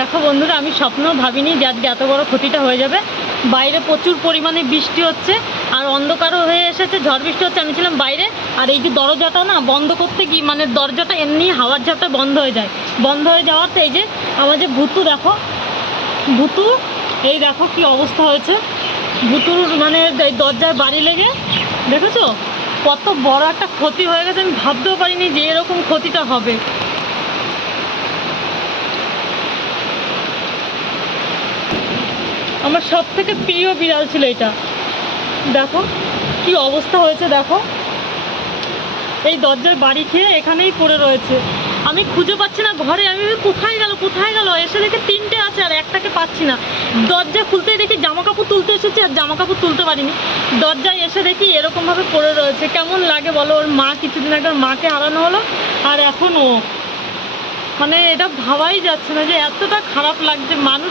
দেখো বন্ধুরা, আমি স্বপ্নেও ভাবিনি যে আজকে এত বড় ক্ষতিটা হয়ে যাবে। বাইরে প্রচুর পরিমাণে বৃষ্টি হচ্ছে আর অন্ধকারও হয়ে এসেছে, ঝড় বৃষ্টি হচ্ছে। আমি ছিলাম বাইরে, আর এই যে দরজাটা না বন্ধ করতে গিয়ে মানে দরজাটা এমনি হাওয়ার ঝাপটা বন্ধ হয়ে যায়। বন্ধ হয়ে যাওয়াতে এই যে আমার যে ভুতু, দেখো ভুতু, এই দেখো কি অবস্থা হয়েছে ভুতুর, মানে এই দরজায় বাড়ি লেগে, দেখেছো কত বড় একটা ক্ষতি হয়ে গেছে। আমি ভাবতেও পারিনি যে এরকম ক্ষতিটা হবে। আমার সব থেকে প্রিয় বিড়াল ছিল এটা। দেখো কি অবস্থা হয়েছে, দেখো এই দরজার বাড়ি খেয়ে এখানেই পড়ে রয়েছে। আমি খুঁজে পাচ্ছি না ঘরে, আমি কোথায় গেল কোথায় গেল, এসে দেখে তিনটে আছে আর একটাকে পাচ্ছি না। দরজা খুলতেই দেখি জামা কাপড় তুলতে এসেছি আর জামা কাপড় তুলতে পারিনি। দরজায় এসে দেখি এরকমভাবে পড়ে রয়েছে। কেমন লাগে বলো? ওর মা কিছুদিন আগে ওর মাকে হারানো হলো, আর এখন ও, মানে এটা ভাবাই যাচ্ছে না যে এতটা খারাপ লাগছে। মানুষ